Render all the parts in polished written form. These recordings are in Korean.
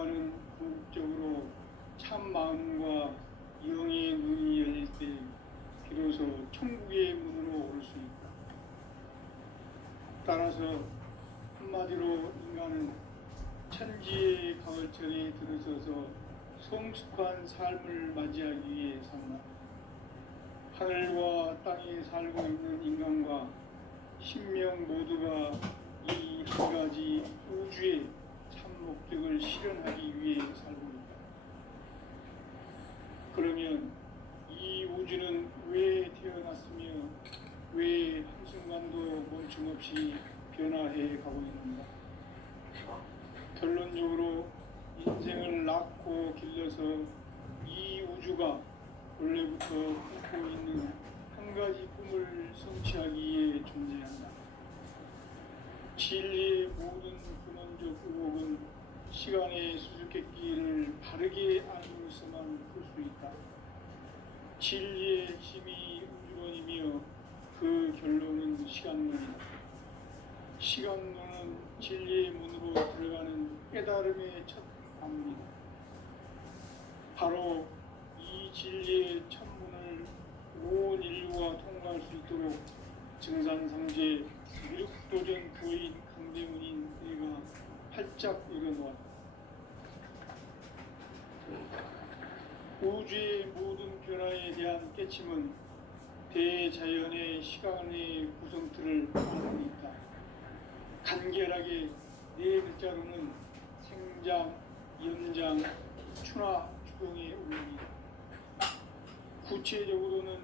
인간은 궁극적으로 참 마음과 영의 눈이 열릴 때 비로소 천국의 문으로 올 수 있다. 따라서 한마디로 인간은 천지의 가을철에 들어서서 성숙한 삶을 맞이하기 위해 산다. 하늘과 땅에 살고 있는 인간과 신명 모두가 이 한 가지 우주의 참 목적을 실현하기 위해 살고 있다. 그러면 이 우주는 왜 태어났으며 왜 한순간도 멈춤없이 변화해 가고 있는가? 결론적으로 인생을 낳고 길러서 이 우주가 원래부터 꿈고 있는 한 가지 꿈을 성취하기 위해 존재한다. 진리의 모든 근원적 의혹은 시간의 수수께끼를 바르게 알고서만 풀 수 있다. 진리의 핵심이 우주론이며 그 결론은 시간론이다. 시간론은 진리의 문으로 들어가는 깨달음의 첫 관문이다. 바로 이 진리의 첫 문을 온 인류가 통과할 수 있도록 증산상제 미륵도전 부인 강대문인 내가 활짝 열어놓았다. 우주의 모든 변화에 대한 깨침은 대자연의 시간의 구성틀을 안고 있다. 간결하게 네 글자로는 생장, 연장, 추나 추동의 운명이다. 구체적으로는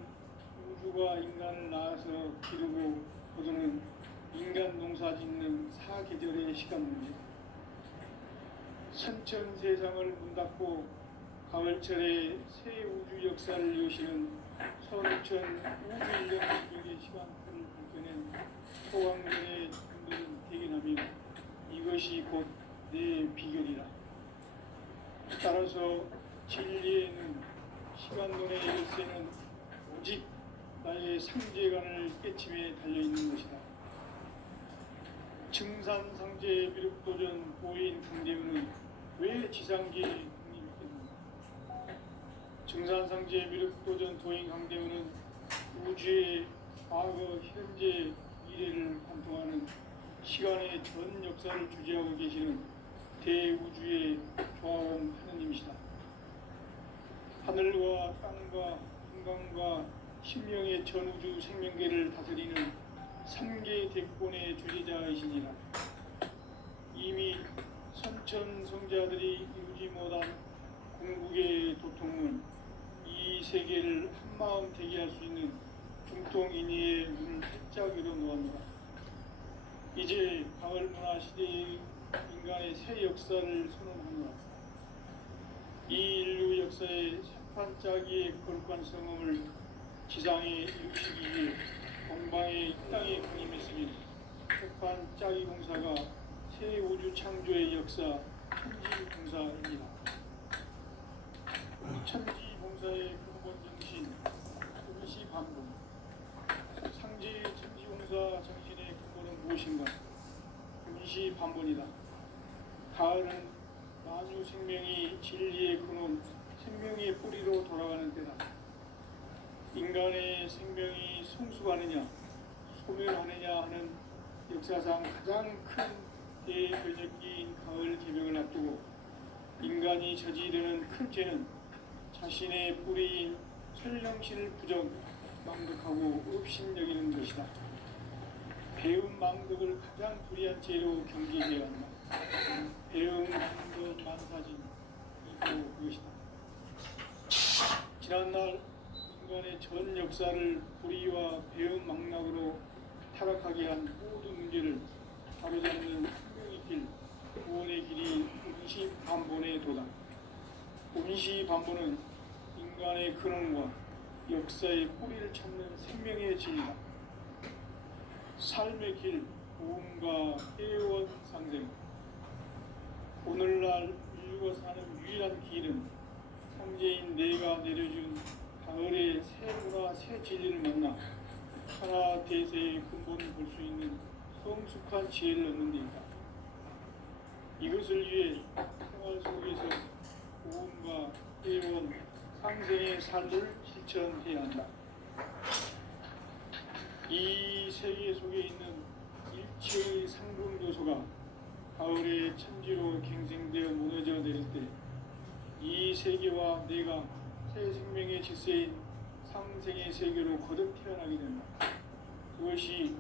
우주가 인간을 낳아서 기르고 거두는 인간 농사 짓는 사계절의 시간입니다. 선천 세상을 문 닫고 가을철에 새 우주 역사를 여시는 서울천 우주 1년 16의 시간표를 밝혀낸 소강전의 분들은 대견하며 이것이 곧 내 비결이라. 따라서 진리에는 시간론의 열쇠는 오직 나의 상제관을 깨침에 달려있는 것이다. 증산상제 미륵도전 보인 강대문은 왜 지상계에 독립했는가? 증산상제 미륵도전 도인 강대문은 우주의 과거, 현재, 미래를 관통하는 시간의 전 역사를 주재하고 계시는 대우주의 조화원 하느님이시다. 하늘과 땅과 인간과 신명의 전우주 생명계를 다스리는 3개 대권의 주재자이시니라. 이미 선천성자들이 이루지 못한 궁극의 도통은 이 세계를 한마음 되게 할 수 있는 중통인의의 문을 활짝 열어놓았노라. 이제 가을문화 시대의 인간의 새 역사를 선언하노라. 이 인류 역사의 새판짜기의 거룩한 성음을 지상에 이루시기 위해 동방의 이 땅에 강림했으니 새판짜기 공사가 새 우주 창조의 역사 천지봉사입니다. 천지봉사의 근본 정신 임시반복. 상제 천지봉사 정신의 근본은 무엇인가? 임시반복이다. 가을은 만유 생명이 진리의 근원, 생명의 뿌리로 돌아가는 때다. 인간의 생명이 성숙하느냐, 소멸하느냐 하는 역사상 가장 큰 대변혁기인 가을 개명을 앞두고 인간이 저지르는 큰 죄는 자신의 뿌리인 설령신을 부정, 망덕하고 업신여기는 것이다. 배움 망덕을 가장 불의한 죄로 경계해야 한다. 배움 망덕 만사진 이고 그것이다. 지난날 인간의 전 역사를 불의와 배움 망락으로 타락하게 한 모든 문제를 바로잡는 생명의 길, 구원의 길이 운시반본에 도다. 운시반본은 인간의 근원과 역사의 뿌리를 찾는 생명의 진리다. 삶의 길, 구원과 회원 상생. 오늘날 인류가 사는 유일한 길은 상제인 내가 내려준 가을의 새 문화, 새 진리를 만나 하나 대세의 근본을 볼 수 있는 성숙한 지혜를 얻는 데 있다. 이것을 위해 생활 생활 속에서 고음과 회원, 상생의 삶을 실천해야 한다. 이 세계 속에 있는 일체의 상품 요소가 가을의 천지로 갱생되어 무너져 내릴 때 이 세계와 내가 새 생명의 질서인 상생의 세계로 거듭 태어나게 된다. 그것이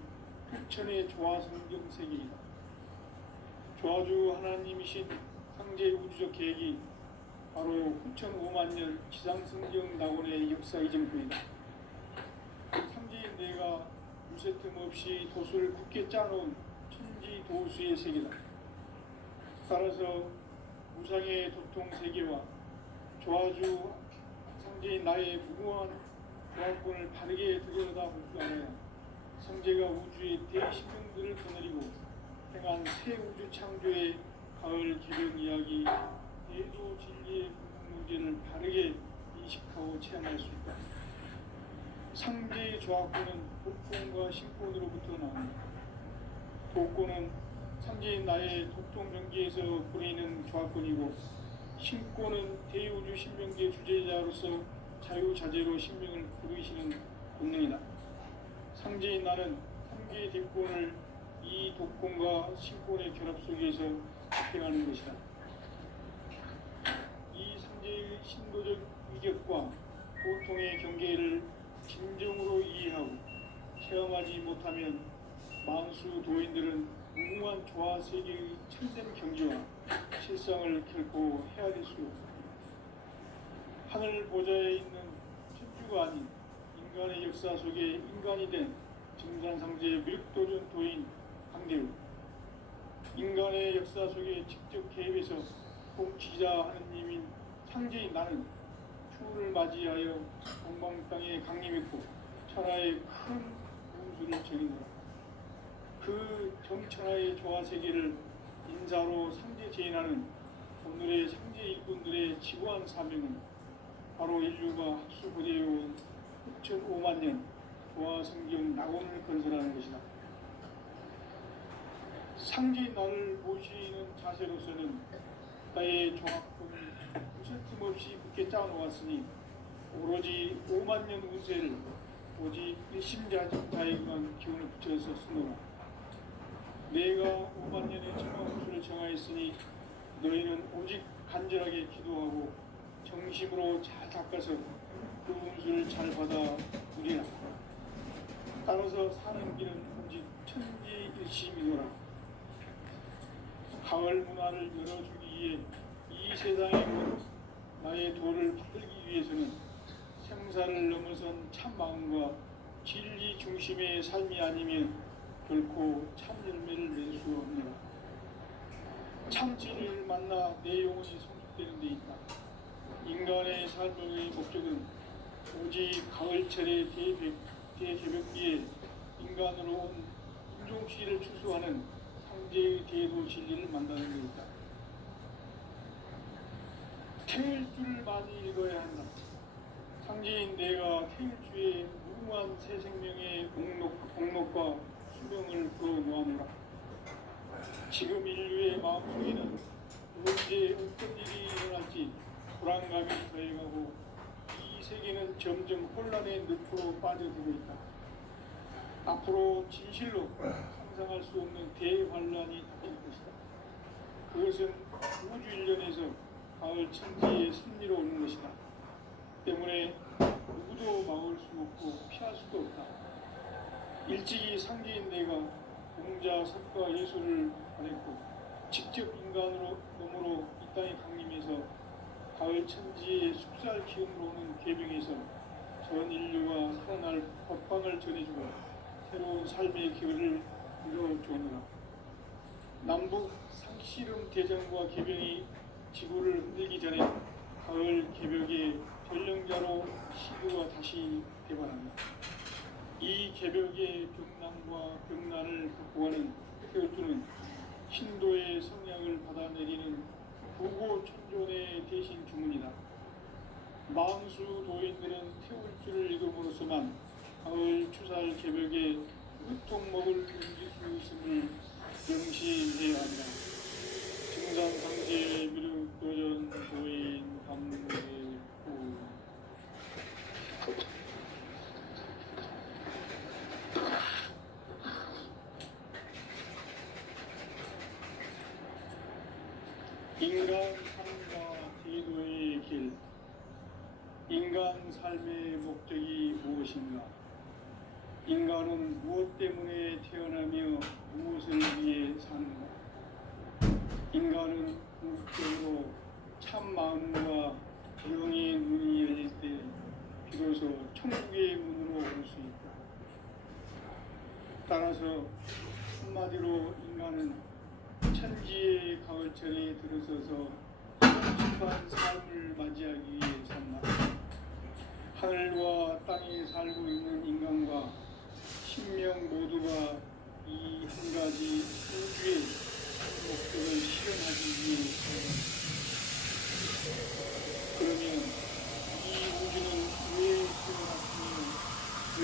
흑천의 조화성경 세계이다. 조화주 하나님이신 상제 우주적 계획이 바로 9,500,000년 지상성경 낙원의 역사의 정표이다. 상제인 내가 무쇠틈 없이 도수를 굳게 짜놓은 천지 도수의 세계다. 따라서 무상의 도통 세계와 조화주 상제인 나의 무궁한 조화권을 바르게 들여다볼 줄 알아야 성제가 우주의 대신명들을 거느리고 행한 새 우주 창조의 가을 기변 이야기, 대도 진리의 궁극 문제를 바르게 인식하고 체험할 수 있다. 상제의 조화권은 도권과 신권으로부터 나온다. 도권은 상제인 나의 도통 경계에서 보이는 조화권이고, 신권은 대우주 신명계 주제자로서 자유자재로 신명을 부르시는 본능이다. 상제인 나는 삼계의 대권을 이 도권과 신권의 결합 속에서 집행하는 것이다. 이 상제의 신도적 위격과 보통의 경계를 진정으로 이해하고 체험하지 못하면 만수 도인들은 무궁한 조화 세계의 참된 경지와 실상을 결코 헤아릴 수 없다. 하늘 보좌에 있는 천주가 아닌 인간의 역사 속에 인간이 된 증산상제의 미륵도전 도인 강대우, 인간의 역사 속에 직접 개입해서 통치자 하느님인 상제인 나는 추우를 맞이하여 동방 땅에 강림했고 천하의 큰 운수를 정의노라. 그 정천하의 조화 세계를 인사로 상제 제인하는 오늘의 상제 일꾼들의 지구한 사명은 바로 인류가 학수고대해온 9,500,000년 조화 성경 낙원을 건설하는 것이다. 상제인 나를 모시는 자세로서는 나의 조합권을 무쇠틈 없이 굳게 짜놓았으니 오로지 50,000년 운세를 오직 일심자에게만 기운을 붙여서 쓰노라. 내가 50,000년의 천하운수를 정하였으니 너희는 오직 간절하게 기도하고 정심으로 잘 닦아서 그 운수를 잘 받아 누리라. 따라서 사는 길은 오직 천지일심이노라. 가을 문화를 열어주기 위해 이 세상에 온 나의 도를 받들기 위해서는 생사를 넘어선 참 마음과 진리 중심의 삶이 아니면 결코 참 열매를 낼 수 없느라. 참 진리를 만나 내 영혼이 성숙되는 데 있다. 인간의 삶의 목적은 오직 가을철의 대개벽기에 인간으로 온 인종시를 추수하는 상제의 대도 진리를 만나는 데 있다. 태일주를 많이 읽어야 한다. 상제인 내가 태일주의 무궁한 새 생명의 공록과 수명을 풀어놓아노라. 지금 인류의 마음속에는 언제 어떤 일이 일어날지 불안감이 더해가고 이 세계는 점점 혼란의 늪으로 빠져들고 있다. 앞으로 진실로 상상할 수 없는 대환란이 닥칠 것이다. 그것은 우주 일련에서 가을 천지의 섭리로 오는 것이다. 때문에 누구도 막을 수 없고 피할 수도 없다. 일찍이 상제인 내가 공자, 석가, 예수를 보냈고 직접 인간으로 몸으로 이 땅에 강림해서 가을 천지의 숙살 기운으로 오는 계명에서 전 인류가 살아날 법방을 전해주고 새로운 삶의 기회를 이루어주느라. 남북 상씨름 대전과 개병이 지구를 흔들기 전에 가을 개벽의 전령자로 시구가 다시 대발한다. 이 개벽의 병난과 병난을 극복하는 태울주는 신도의 성향을 받아내리는 부고천존의 대신 주문이다. 만수 도인들은 태울주를 읽음으로써만 가을 추살 개벽의 유통목을 옮길 수 있음을 명시해야 한다. 증산상제의 미륵 인간 삶과 제도의 길. 인간 삶의 목적이 무엇인가? 인간은 무엇 때문에 태어나며 무엇을 위해 사는가? 인간은 궁극적으로 참 마음과 영의 문이 열릴 때 비로소 천국의 문으로 올 수 있다. 따라서 한마디로 인간은 천지의 가을철에 들어서서 성숙한 삶을 맞이하기 위해 산다. 하늘과 땅에 살고 있는 인간과 신명 모두가 이 한 가지 우주의 목적을 실현하기 위해 산다. 그러면 이 우주는 왜 태어났으며 왜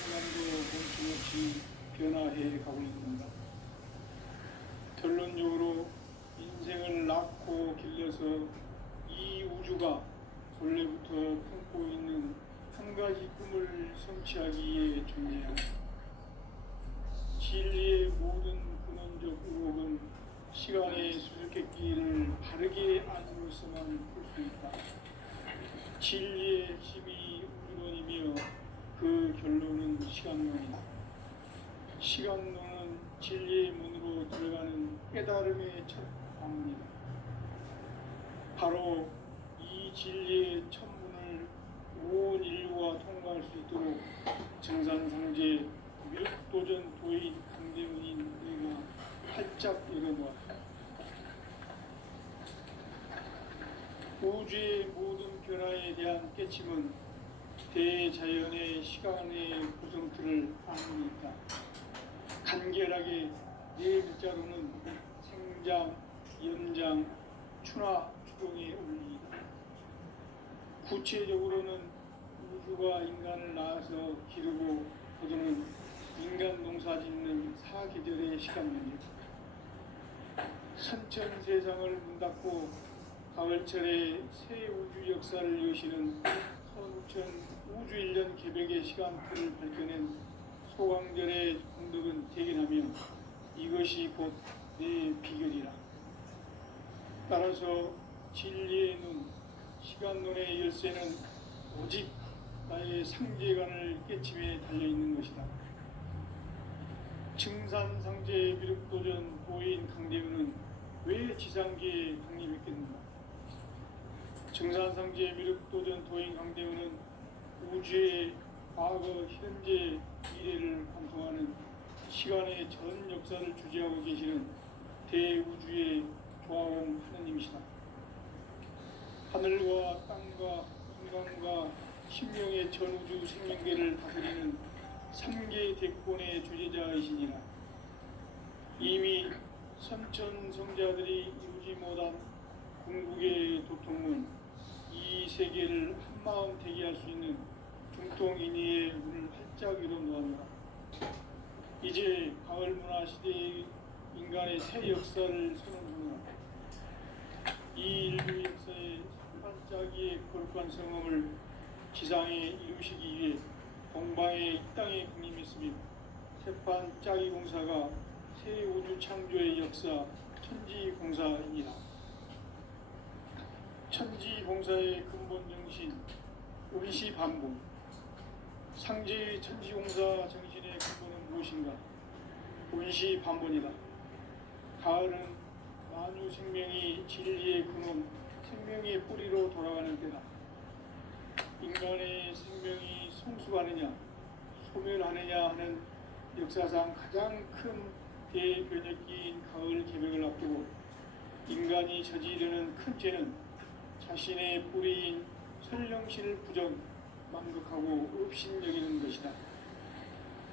인간도 멈춤없이 변화해 가고 있는가? 결론적으로 인생을 낳고 길러서 이 우주가 원래부터 품고 있는 한 가지 꿈을 성취하기 위해 존재한다. 진리의 모든 근원적 의혹은 시간의 수수께끼를 바르게 알고서만 풀 수 있다. 진리의 핵심이 우주론이며 그 결론은 시간론이다. 시간론은 진리의 문으로 들어가는 깨달음의 첫 방문이다. 바로 이 진리의 첫 문을 온 인류가 통과할 수 있도록 정산상제 미륵도전 도인 강대문인 내가 활짝 열어놓았다. 우주의 모든 변화에 대한 깨침은 대자연의 시간의 구성틀을 안고 있다. 간결하게 네 글자로는 생장, 연장, 추나 추동의 원리이다. 구체적으로는 우주가 인간을 낳아서 기르고 거두는 인간 농사 짓는 사계절의 시간 문제. 선천 세상을 문 닫고 가을철에 새 우주 역사를 여시는 선천 우주 1년 개백의 시간표를 밝혀낸 소강절의 공덕은 대견하며 이것이 곧 내 비결이라. 따라서 진리의 눈, 시간론의 열쇠는 오직 나의 상제관을 깨침에 달려있는 것이다. 증산상제 미륵도전 도인 강대우는 왜 지상계에 강림했겠는가? 증산상제 미륵도전 도인 강대우는 우주의 과거, 현재, 미래를 관통하는 시간의 전 역사를 주재하고 계시는 대우주의 조화원 하느님이시다. 하늘과 땅과 인간과 신명의 전우주 생명계를 다스리는 3개 대권의 주제자이시니라. 이미 선천성자들이 이루지 못한 궁극의 도통은 이 세계를 한마음 되게 할 수 있는 중통인의의 문을 활짝 열어놓았노라. 이제 가을문화 시대의 인간의 새 역사를 선언하노라. 이 인류 역사의 반짝이의 거룩한 성험을 지상에 이루시기 위해 동방의 이 땅에 강림했으며 세판 짜기 공사가 새 우주 창조의 역사 천지공사입니다. 천지공사의 근본 정신 의시반복. 상제의 천지공사 정신의 근본은 무엇인가? 의시반복이다. 가을은 만유 생명이 진리의 근원, 생명의 뿌리로 돌아가는 때다. 인간의 생명이 성숙하느냐, 소멸하느냐 하는 역사상 가장 큰 대변혁기인 가을 개백을 앞두고 인간이 저지르는 큰 죄는 자신의 뿌리인 설령신을 부정, 망극하고 업신여기는 것이다.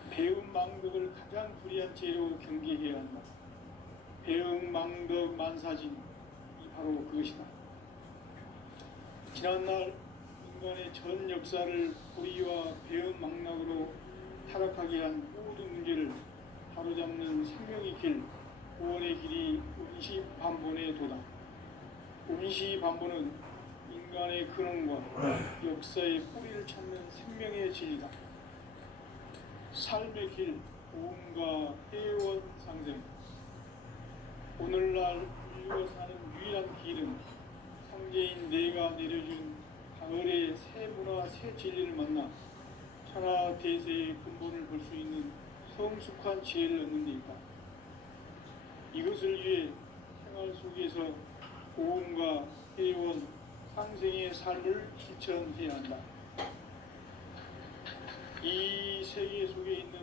배움 망덕을 가장 불의한 죄로 경계해야 한다. 배움 망덕 만사진이 바로 그것이다. 지난날 인간의 전 역사를 불의와 배움 망락으로 타락하게 한 모든 문제를 바로잡는 생명의 길, 구원의 길이 운시반본의 도다. 운시반본은 인간의 근원과 역사의 뿌리를 찾는 생명의 진리다. 삶의 길, 고음과 회원 상생. 오늘날 우주가 사는 유일한 길은 상제인 내가 내려준 가을의 새 문화 새 진리를 만나 천하 대세의 근본을 볼 수 있는 성숙한 지혜를 얻는 데 있다. 이것을 위해 생활 속에서 고음과 회원, 상생의 삶을 실천해야 한다. 이 세계 속에 있는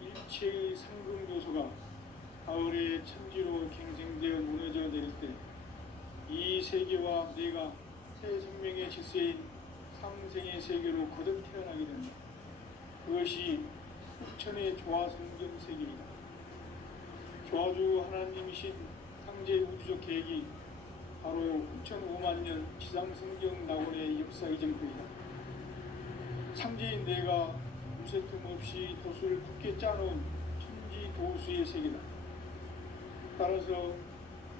일체의 상금 요소가 가을의 천지로 갱생되어 무너져 내릴 때 이 세계와 내가 새 생명의 질서인 상생의 세계로 거듭 태어나게 된다. 그것이 흑천의 조화성경 세계이다. 조화주 하나님이신 상제 우주적 계획이 바로 9,5만 년 지상성경 낙원의 역사 이전부이다. 상제인 내가 무쇠틈 없이 도수를 굳게 짜놓은 천지 도수의 세계다. 따라서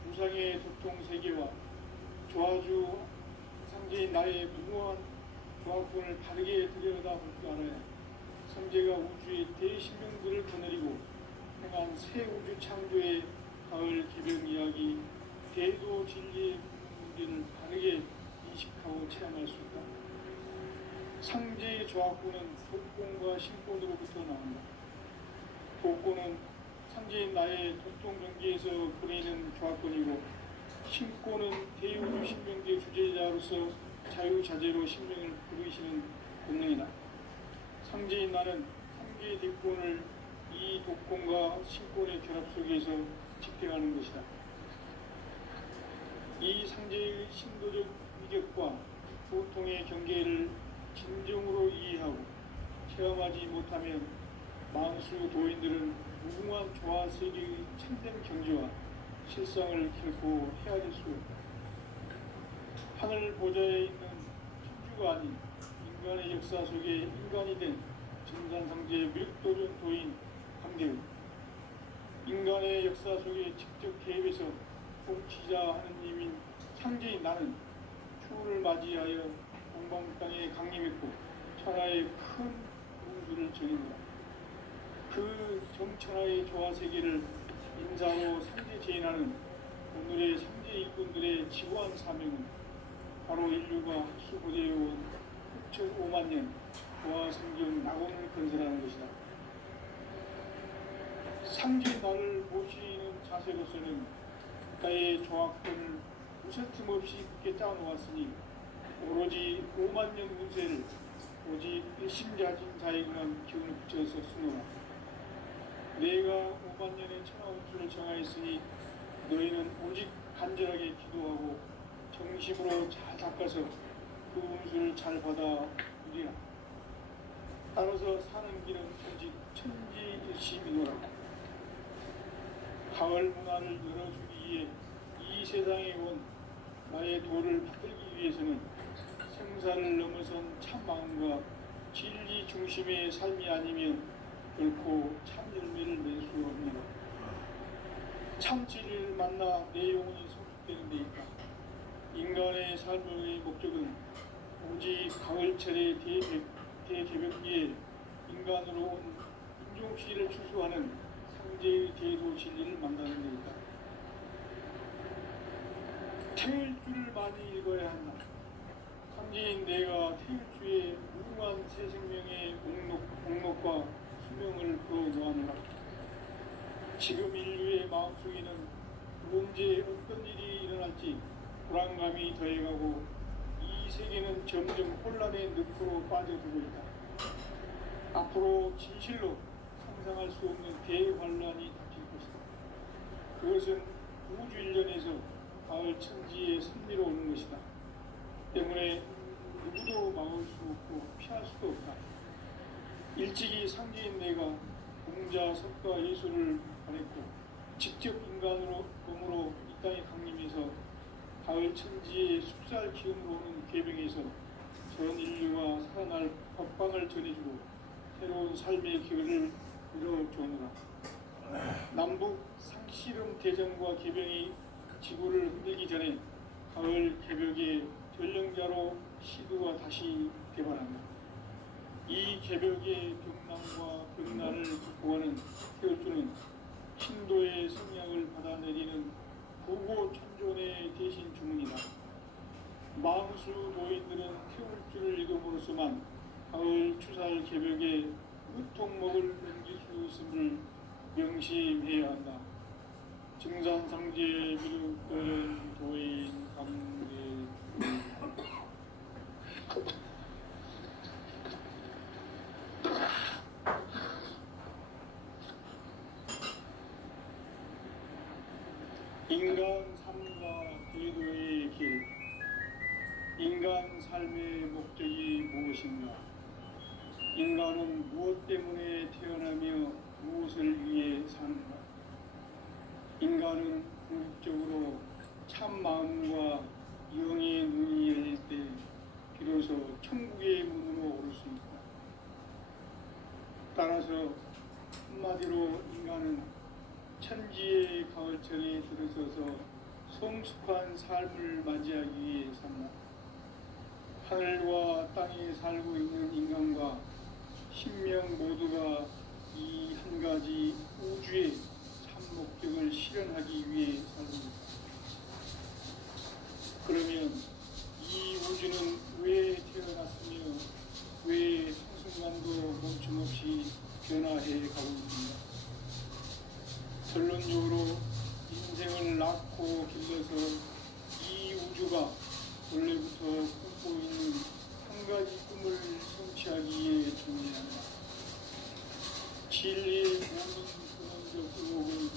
무상의 도통 세계와 조화주 상제인 나의 무모한 조합권을 바르게 들여다볼 줄 알아야 성제가 우주의 대신명들을 거느리고 행한 새 우주 창조의 가을 개변 이야기 대도 진리의 문제를 바르게 인식하고 체험할 수 있다. 상제의 조합권은 독권과 신권으로부터 나온다. 독권은 상제인 나의 도통 경계에서 보내는 조합권이고 신권은 대우주 신명계 주제자로서 자유자재로 신명을 부르시는 본능이다. 상제인 나는 상계의 대권을 이 독권과 신권의 결합 속에서 집행하는 것이다. 이 상제의 신도적 위격과 보통의 경계를 진정으로 이해하고 체험하지 못하면 만수 도인들은 무궁한 조화 세계의 참된 경지와 실상을 결코 헤아릴 수 없다. 하늘 보좌에 있는 천주가 아닌 인간의 역사 속에 인간이 된 전산상제의 밀도전 도인 강대우, 인간의 역사 속에 직접 개입해서 통치자 하느님인 상제인 나는 추후를 맞이하여 동방 땅에 강림했고 천하의 큰 운수를 전입니다. 그 정천하의 조화 세계를 인사로 상제 제인하는 오늘의 상제 일꾼들의 지구한 사명은 바로 인류가 학수고대해온 6,5만 년 조화 성경 낙원을 건설하는 것이다. 상제 나를 모시는 자세로서는 나의 조합권을 무쇠틈 없이 굳게 짜놓았으니 오로지 5만 년 운세를 오직 일심자진 자에게만 기운을 붙여서 쓰노라. 내가 5만 년의 천하 운수를 정하였으니 너희는 오직 간절하게 기도하고 정심으로 잘 닦아서 그 운수를 잘 받아 누리라. 따라서 사는 길은 오직 천지일심이노라. 가을 문화를 열어주기 위해 이 세상에 온 나의 도를 받들기 위해서는 생사를 넘어선 참마음과 진리 중심의 삶이 아니면 결코 참 열매를 낼 수 없느라. 참 진리를 만나 내 영혼이 성숙되는 데 있다. 인간의 삶의 목적은 오직 가을철의 대개벽기에 인간으로 온 인종시를 추수하는 상제의 대도 진리를 만나는 데 있다. 태일주를 많이 읽어야 한다. 상제인 내가 태일주의 무궁한 새 생명의 목록과 수명을 그어놓아노라. 지금 인류의 마음속에는 언제 어떤 일이 일어날지 불안감이 더해가고 이 세계는 점점 혼란의 늪으로 빠져들고 있다. 앞으로 진실로 상상할 수 없는 대환란이 닥칠 것이다. 그것은 우주 일련에서 가을 천지의 섭리로 오는 것이다. 때문에 누구도 막을 수 없고 피할 수도 없다. 일찍이 상제인 내가 공자, 석가, 예수를 보냈고 직접 인간으로 몸으로 이 땅에 강림해서 가을 천지의 숲살 기운으로 오는 계병에서 전 인류와 살아날 법방을 전해주고 새로운 삶의 기회를 이뤄주노라. 남북 상씨름 대전과 개병이 지구를 흔들기 전에 가을 개벽의 전령자로 시드가 다시 개발한다. 이 개벽의 병난과 병난을 극복하는 태울주는 신도의 성향을 받아내리는 부고 천조 망수 노인들은 태울 줄을 이름으로서만 가을 추살 개벽에 우통목을 넘길 수 있음을 명심해야 한다. 증산상제 비륙도연 도인 감계 인간 삶과 궤도의 길. 인간 삶의 목적이 무엇인가? 인간은 무엇 때문에 태어나며 무엇을 위해 사는가? 인간은 궁극적으로 참 마음과 영의 눈이 열릴 때 비로소 천국의 문으로 오를 수 있다. 따라서 한마디로 인간은 천지의 가을철에 들어서서 성숙한 삶을 맞이하기 위해 산다. 하늘과 땅에 살고 있는 인간과 신명 모두가 이 한 가지 우주의 참 목적을 실현하기 위해 살고 있다. 그러면 이 우주는 왜 태어났으며 왜 한순간도 멈춤없이 변화해 가고 있는가? 결론적으로 인생을 낳고 길러서 이 우주가 원래부터 꿈꾸고 있는 한 가지 꿈을 성취하기에 존재한다. 진리의 모든 근원적 의혹은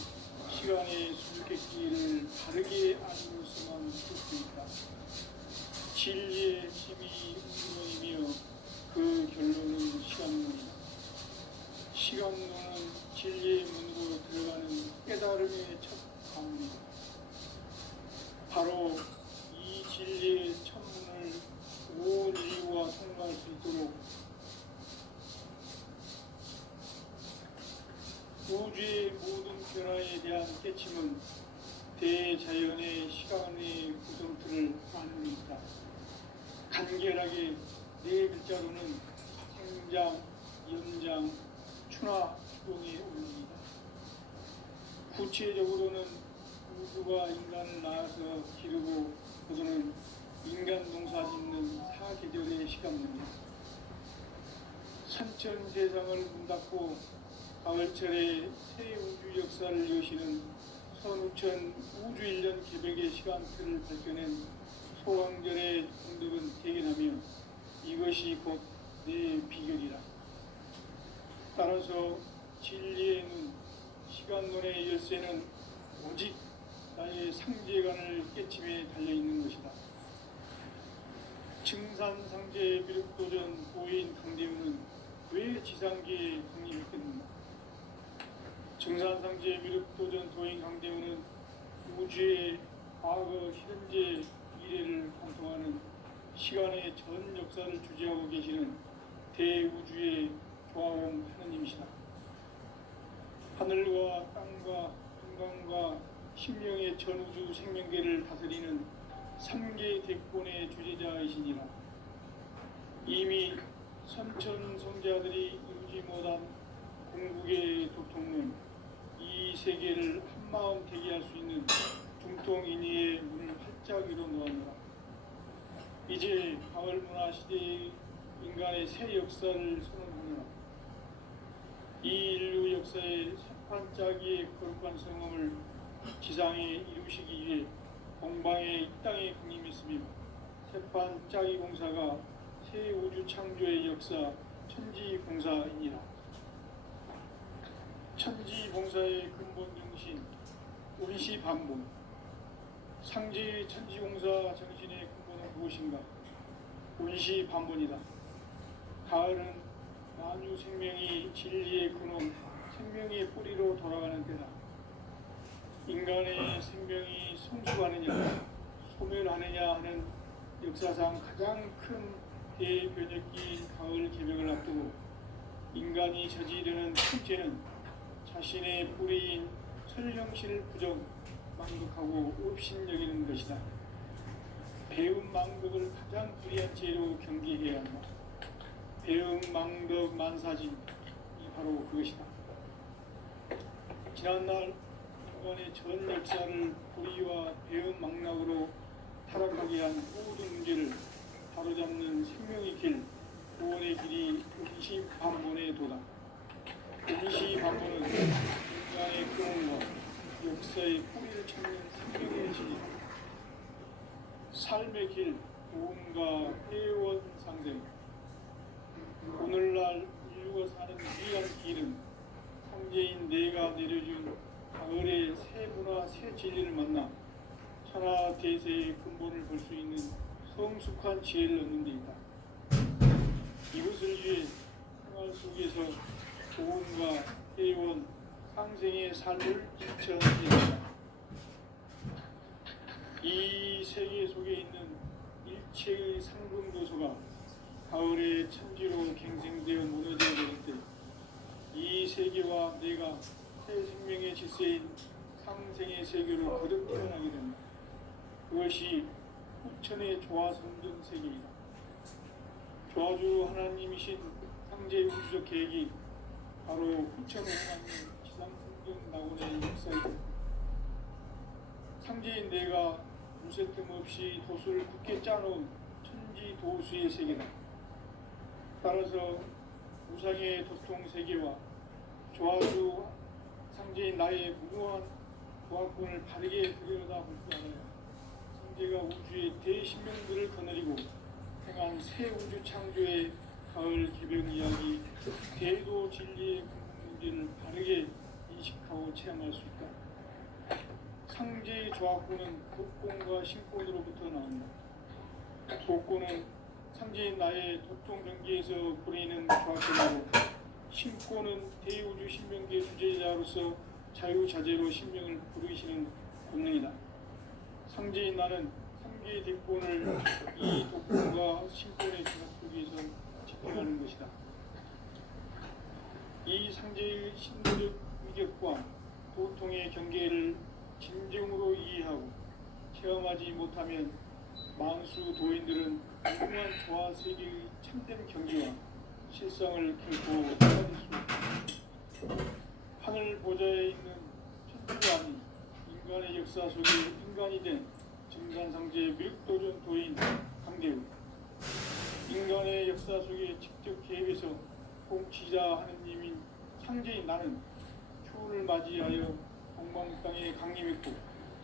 시간의 수수께끼를 바르게 알므로서만 풀 수 있다. 진리의 핵심이 운명이며 그 결론은 시간론이다. 시간론은 진리의 문으로 들어가는 깨달음의 첫 관문이다. 바로 이 진리의 천문을 온 인류가 통과할 수 있도록 우주의 모든 변화에 대한 깨침은 대자연의 시간의 구성틀을 만듭니다. 간결하게 네 글자로는 생장, 연장, 추나 추동에 올립니다. 구체적으로는 우주가 인간을 낳아서 기르고 그거는 인간 농사 짓는 사계절의 시간입니다. 선천 세상을 문 닫고 가을철에 새 우주 역사를 여시는 선우천 우주 1년 개벽의 시간표를 밝혀낸 소왕절의 공덕은 대견하며 이것이 곧 내 비결이라. 따라서 진리의 눈, 시간론의 열쇠는 오직 나의 상제관을 깨침에 달려있는 것이다. 증산상제 비륙도전 보인 강대우는 왜 지상계에 강림했겠는가? 증산상제 비륙도전 도인 강대우는 우주의 과거, 현재, 미래를 관통하는 시간의 전 역사를 주재하고 계시는 대우주의 조화원 하느님이시다. 하늘과 땅과 인간과 신명의 전우주 생명계를 다스리는 3개 대권의 주재자이시니라. 이미 선천 성자들이 이루지 못한 궁극의 도통론, 이 세계를 한마음 되게 할 수 있는 중통인의의 문을 활짝 열어 놓았노라. 이제 가을 문화 시대의 인간의 새 역사를 선언하노라. 이 인류 역사의 새판짜기의 거룩한 성험을 지상에 이루시기 위해 공방에 이 땅에 강림했으며 새판짜기 공사가 새 우주 창조의 역사 천지봉사이니라. 천지봉사의 근본 정신 운시반본. 상제의 천지공사 정신의 근본은 무엇인가? 운시반본이다. 가을은 만유 생명이 진리의 근원, 생명의 뿌리로 돌아가는 때다. 인간의 생명이 성숙하느냐, 소멸하느냐 하는 역사상 가장 큰 대변혁기인 가을 개벽을 앞두고 인간이 저지르는 큰 죄는 자신의 뿌리인 설령실 부정, 망극하고 업신여기는 것이다. 배움 망덕을 가장 불의한 죄로 경계해야 한다. 배움 망덕 만사진, 이 바로 그것이다. 지난날 인간의 전 역사를 불의와 배움 망락으로 타락하고 파괴한 모든 문제를 바로잡는 생명의 길, 구원의 길이 임시반본에 도다. 임시반본은 인간의 근원과 역사의 뿌리를 찾는 생명의 진리, 삶의 길, 도움과 회원 상생. 오늘날 인류가 사는 위한 길은 상제인 내가 내려준 가을의 새 문화, 새 진리를 만나 천하 대세의 근본을 볼 수 있는 성숙한 지혜를 얻는 데 있다. 이것을 위해 생활 속에서 도움과 회원, 상생의 삶을 지쳐야 합니다. 이 세계 속에 있는 일체의 상금 도서가 가을의 천지로 갱생되어 무너져 버릴 때 이 세계와 내가 새 생명의 질서인 상생의 세계로 거듭 태어나게 된다. 그것이 후천의 조화성등 세계이다. 조화주 하나님이신 상제의 우주적 계획이 바로 후천 5만 년 지상성등 낙원의 역사이다. 상제인 내가 무쇠틈 없이 도수를 굳게 짜놓은 천지 도수의 세계다. 따라서 우상의 도통 세계와 조화주 상제인 나의 무모한 조합권을 바르게 들여다볼 줄 알아야 상제가 우주의 대신명들을 거느리고 행한 새 우주 창조의 가을 개변 이야기, 대도 진리의 근본 문제를 바르게 인식하고 체험할 수 있다. 상제의 조합권은 독권과 신권으로부터 나온다. 독권은 상제인 나의 도통 경계에서 부리는 조합권이고, 신권은 대우주 신명계 주제자로서 자유자재로 신명을 부르시는 권능이다. 상제인 나는 상계의 대권을 이 독권과 신권의 조합 속에서 집행하는 것이다. 이 상제의 신도적 위격과 도통의 경계를 진정으로 이해하고 체험하지 못하면 만수 도인들은 무궁한 조화 세계의 참된 경지와 실상을 결코 찾을 수 없다. 하늘 보좌에 있는 천주가 아닌 인간의 역사 속에 인간이 된 증산상제의 미륵도전 도인 강대우, 인간의 역사 속에 직접 계획해서 통치자 하느님인 상제인 나는 추운을 맞이하여 동방 땅에 강림했고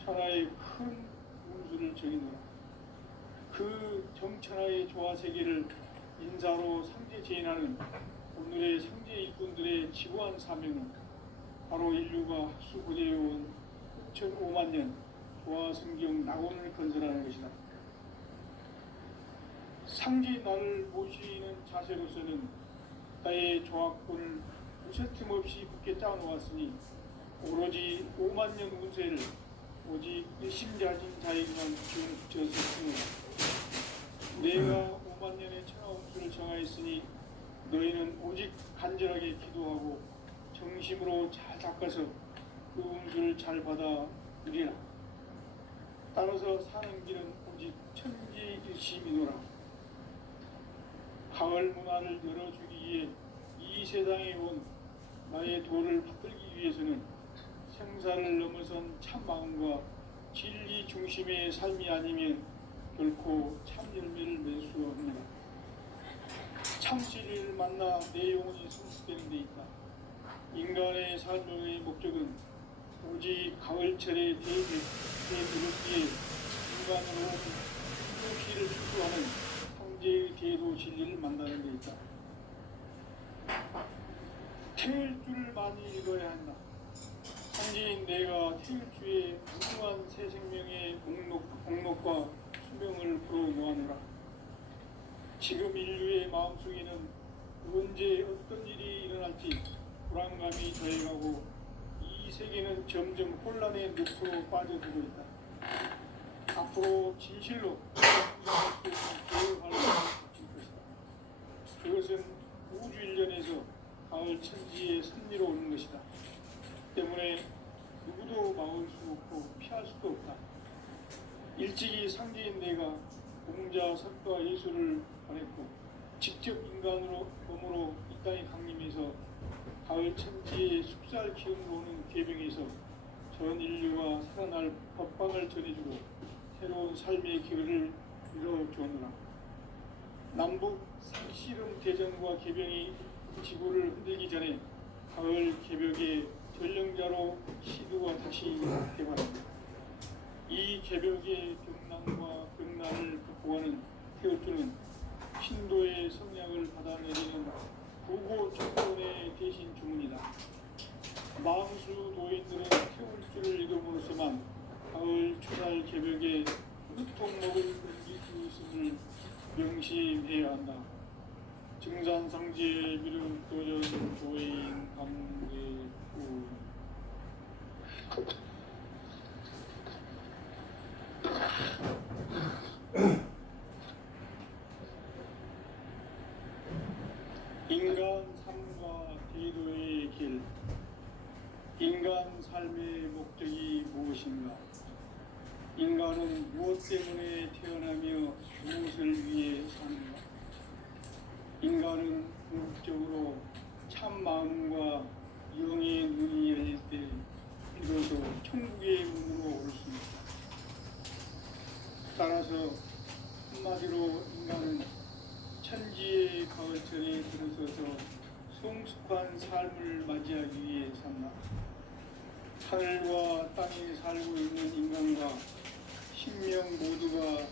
천하의 큰 운수를 정의노라. 그 정천하의 조화 세계를 인사로 상제 제인하는 오늘의 상제 일꾼들의 지구한 사명은 바로 인류가 학수고대해온 5천5만 년 조화 성경 낙원을 건설하는 것이다. 상제 나를 모시는 자세로서는 나의 조합권을 무쇠틈 없이 굳게 짜놓았으니 오로지 5만 년 운세를 오직 일심자진 자에게만 기운을 붙여서 내가 5만 년의 천하 운수를 정하였으니 너희는 오직 간절하게 기도하고 정심으로 잘 닦아서 그 운수를 잘 받아 누리라. 따라서 사는 길은 오직 천지일심이노라. 가을 문화를 열어주기 위해 이 세상에 온 나의 도를 받들기 위해서는 생사를 넘어선 참 마음과 진리 중심의 삶이 아니면 결코 참 열매를 맺을 수 없습니다. 참 진리를 만나 내 영혼이 성숙되는 데 있다. 인간의 삶의 목적은 오직 가을철의 대비롭기에 인간으로 행복기를 추구하는 상제의 대도 진리를 만나는 데 있다. 태일 줄을 많이 읽어야 한다. 상제인 내가 태일주의 무궁한 새 생명의 목록과 수명을 풀어 모아노라. 지금 인류의 마음속에는 언제 어떤 일이 일어날지 불안감이 더해가고 이 세계는 점점 혼란의 늪으로 빠져들고 있다. 앞으로 진실로 교육할 것이다. 그것은 우주 일련에서 가을 천지의 섭리로 오는 것이다. 때문에 누구도 막을 수 없고 피할 수도 없다. 일찍이 상제인 내가 공자, 석가, 예수를 보냈고 직접 인간으로 몸으로 이 땅에 강림해서 가을 천지의 숲살 기운으로 오는 계병에서 전 인류가 살아날 법방을 전해주고 새로운 삶의 기회를 이뤄주었노라. 남북 상씨름 대전과 개병이 지구를 흔들기 전에 가을 개벽의 전령자로 시드와 다시 개발합니다. 이 개벽의 경난과 병난을 극복하는 태어투는 신도의 성량을 받아내리는 구고 정권의 대신 주문이다. 망수 도인들은 태울줄을 읽음으로써만 가을 추살 개벽에 무통목을 옮기수있음을 명심해야 한다. 증산상제 미륵도전 도인 강대우. 인간 삶과 대도의 길. 인간 삶의 목적이 무엇인가? 인간은 무엇 때문에 태어나며 무엇을 위해 사는가? 인간은 궁극적으로 참 마음과 영의 눈이 열릴 때 비로소 천국의 문으로 올 수 있다. 따라서 한마디로 인간은 천지의 가을철에 들어서서 성숙한 삶을 맞이하기 위해 산다. 하늘과 땅에 살고 있는 인간과 신명 모두가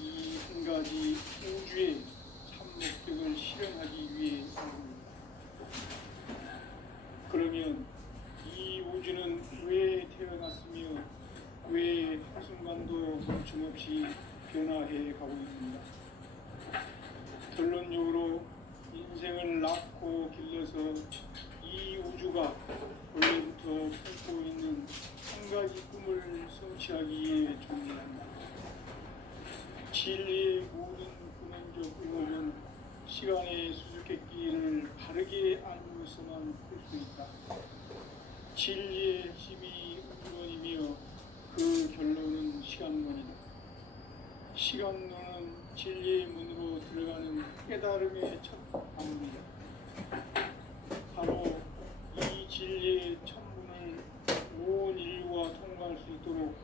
이 한 가지 우주의 참 목적을 실현하기 위해 살습니다. 그러면 이 우주는 왜 태어났으며 왜 한순간도 멈춤없이 변화해 가고 있는가? 결론적으로 인생을 낳고 길러서 이 우주가 원래부터 품고 있는 한 가지 꿈을 성취하기 위해 존재한다. 진리의 모든 근원적 의혹은 시간의 수수께끼를 바르게 알고서만 풀 수 있다. 진리의 핵심이 우주론이며 그 결론은 시간론이다. 시간론은 진리의 문으로 들어가는 깨달음의 첫 방문이다. 바로 이 진리의 첫 문을 온 인류가 통과할 수 있도록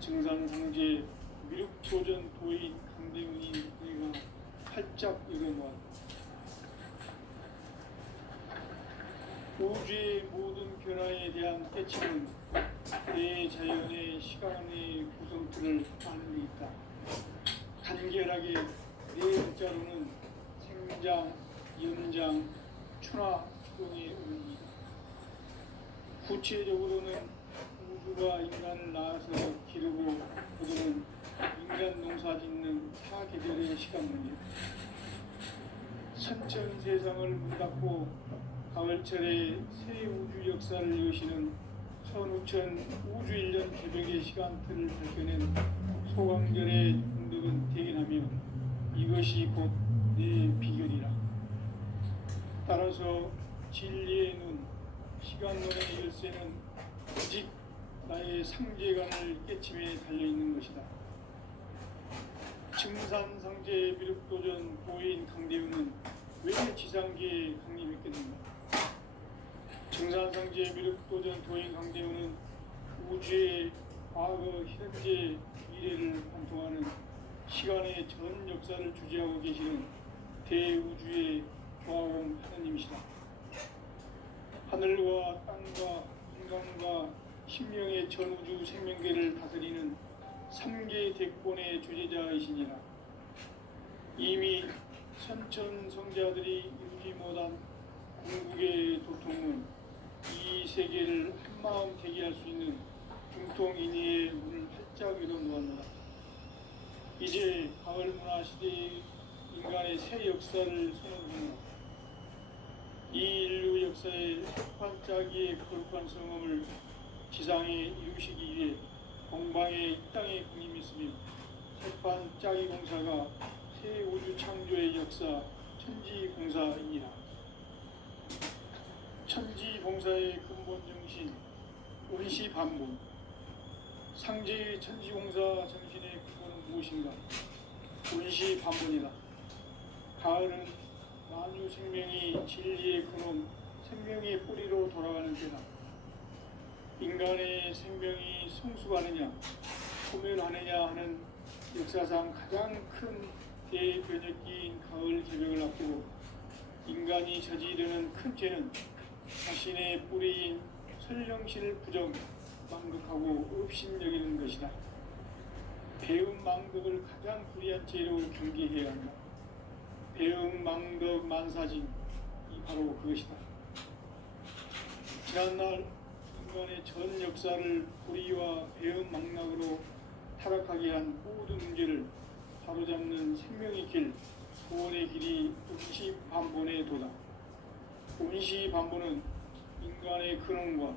증산상제 미륵도전 도인 강대훈이 우리가 활짝 열어놓았다. 우주의 모든 변화에 대한 깨침은 대자연의 시간의 구성틀을 안고 있다. 간결하게 네 글자로는 생장, 연장, 추나 추동의 의미이다. 구체적으로는 우주가 인간을 낳아서 기르고 거두는 인간 농사 짓는 타계절의 시간문이다. 선천 세상을 문닫고 가을철에 새 우주 역사를 여시는 선우천 우주 1년 개벽의 시간틀을 밝혀낸 소강절의 공덕은 대견하며 이것이 곧 내 비결이라. 따라서 진리의 눈, 시간론의 열쇠는 오직 나의 상제관을 깨침에 달려있는 것이다. 증산상제 미륵도전 도인 강대훈은 왜 지상계에 강림했겠는가? 증산상제 미륵도전 도인 강대훈은 우주의 과거, 현재, 미래를 관통하는 시간의 전 역사를 주재하고 계시는 대우주의 조화원 하느님이시다. 하늘과 땅과 인간과 신명의 전우주 생명계를 다스리는 3개 대권의 주제자이시니라. 이미 선천 성자들이 이루지 못한 궁극의 도통은 이 세계를 한마음 되게 할 수 있는 중통인의의 문을 활짝 열어놓았노라. 이제 가을 문화 시대의 인간의 새 역사를 선언하노라. 이 인류 역사의 반짝이의 거룩한 성험을 지상에 이루시기 위해 공방의 이 땅에 군림했으며 새반짝이 공사가 새 우주 창조의 역사 천지공사이니라. 천지공사의 근본 정신 원시반복. 상제의 천지공사 정신의 근본은 무엇인가? 원시반복이다. 가을은 만유 생명이 진리의 근원, 생명의 뿌리로 돌아가는 때다. 인간의 생명이 성숙하느냐, 소멸하느냐 하는 역사상 가장 큰 대변혁기인 가을 개벽을 앞두고 인간이 저지르는 큰 죄는 자신의 뿌리인 설령신을 부정, 망극하고 업신여기는 것이다. 배음 망덕을 가장 불의한 죄로 경계해야 한다. 배음 망덕 만사진이 바로 그것이다. 지난날 인간의 전 역사를 불의와 배음 망락으로 타락하게 한 모든 문제를 바로잡는 생명의 길, 구원의 길이 운시반본의 도다. 운시반본은 인간의 근원과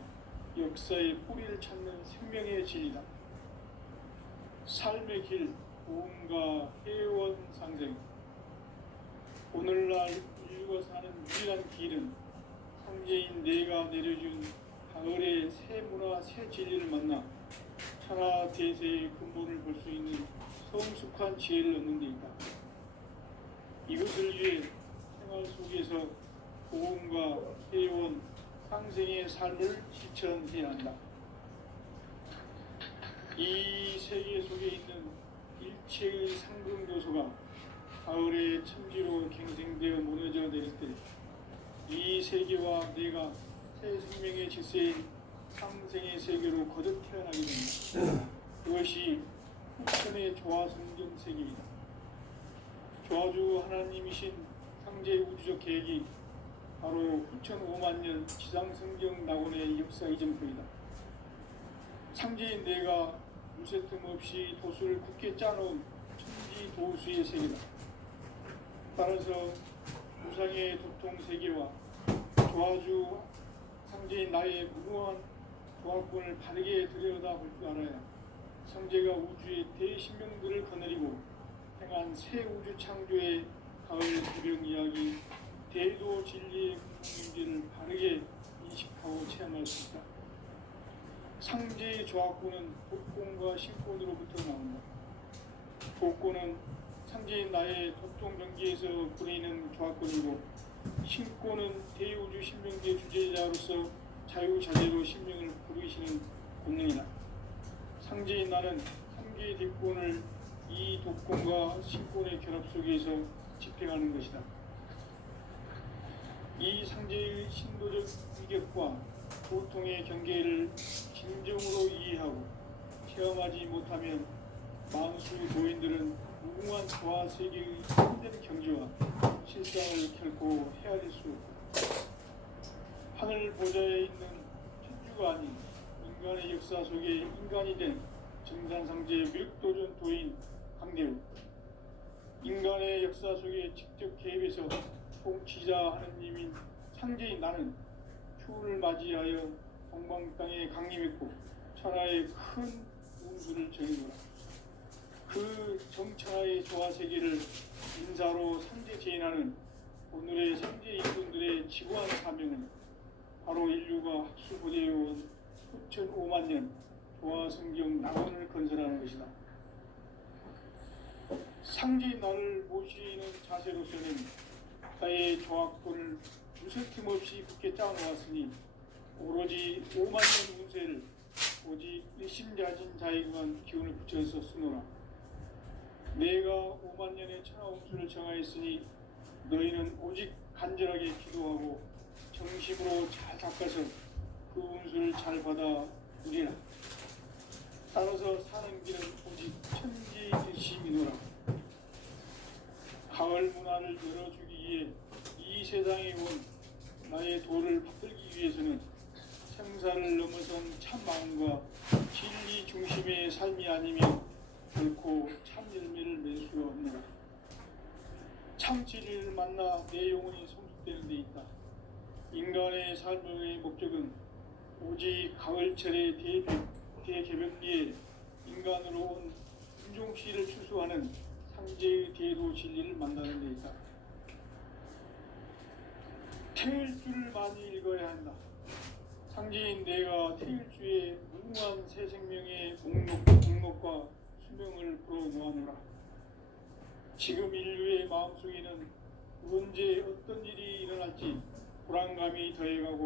역사의 뿌리를 찾는 생명의 진리다. 삶의 길, 보험과 회원 상생. 오늘날 인류가 사는 유일한 길은 상제인 내가 내려준 가을의 새 문화, 새 진리를 만나 천하 대세의 근본을 볼 수 있는 성숙한 지혜를 얻는 데 있다. 이것을 위해 생활 속에서 보험과 회원, 상생의 삶을 실천해야 한다. 이 세계 속에 있는 일체의 상승 요소가 가을의 천지로 갱생되어 무너져 내릴 때 이 세계와 내가 새 생명의 질서인 상생의 세계로 거듭 태어나게 된다. 그것이 후천의 조화성경 세계이다. 조화주 하나님이신 상제 우주적 계획이 바로 후천 5만 년 지상성경 낙원의 역사 이전표이다. 상제인 내가 유세틈 없이 도수를 굳게 짜놓은 천지 도수의 세계다. 따라서 우상의 도통 세계와 조화주 상제인 나의 무궁한 조화권을 바르게 들여다볼 줄 알아야 상제가 우주의 대신명들을 거느리고 행한 새 우주 창조의 가을 개벽 이야기, 대도 진리의 공동문제를 바르게 인식하고 체험할 수 있다. 상제의 조화권은 독권과 신권으로부터 나온다. 독권은 상제인 나의 도통 경계에서 부리는 조화권이고, 신권은 대우주 신명계의 주제자로서 자유자재로 신명을 부르시는 권능이다. 상제인 나는 3개의 대권을 이 독권과 신권의 결합 속에서 집행하는 것이다. 이 상제의 신도적 위격과 보통의 경계를 진정으로 이해하고 체험하지 못하면 만수 도인들은 무궁한 조화 세계의 힘든 경지와 실상을 결코 헤아릴 수 없다. 하늘 보좌에 있는 천주가 아닌 인간의 역사 속에 인간이 된 정산상제 묘육도전 도인 강대우, 인간의 역사 속에 직접 개입해서 통치자 하느님인 상제인 나는 휴를 맞이하여 동방 땅에 강림했고 천하의 큰 운수를 정해노라. 그 정천하의 조화 세계를 인사로 상제 제인하는 오늘의 상제 인분들의 지구한 사명은 바로 인류가 학수고대해온 후천 5만 년 조화 성경 낙원을 건설하는 것이다. 상제인 나를 모시는 자세로서는 나의 조화권을 유세틈 없이 굳게 짜놓았으니 오로지 5만 년 운세를 오직 일심자진 자에게만 기운을 붙여서 쓰노라. 내가 5만 년의 천하 운수를 정하였으니 너희는 오직 간절하게 기도하고 정심으로 잘 닦아서 그 운수를 잘 받아 누리라. 따라서 사는 길은 오직 천지일심이노라. 가을 문화를 열어주기 위해 이 세상에 온 나의 도를 받들기 위해서는 생사를 넘어선 참 마음과 진리 중심의 삶이 아니면 결코 참 열매를 맺을 수가 없노라. 참 진리를 만나 내 영혼이 성숙되는 데 있다. 인간의 삶의 목적은 오직 가을철의 대개벽기에 인간으로 온 인종씨를 추수하는 상제의 대도 진리를 만나는 데 있다. 태일주를 많이 읽어야 한다. 상제인 내가 태일주의 무궁한 새 생명의 목록과 수명을 불어놓아노라. 지금 인류의 마음속에는 언제 어떤 일이 일어날지 불안감이 더해가고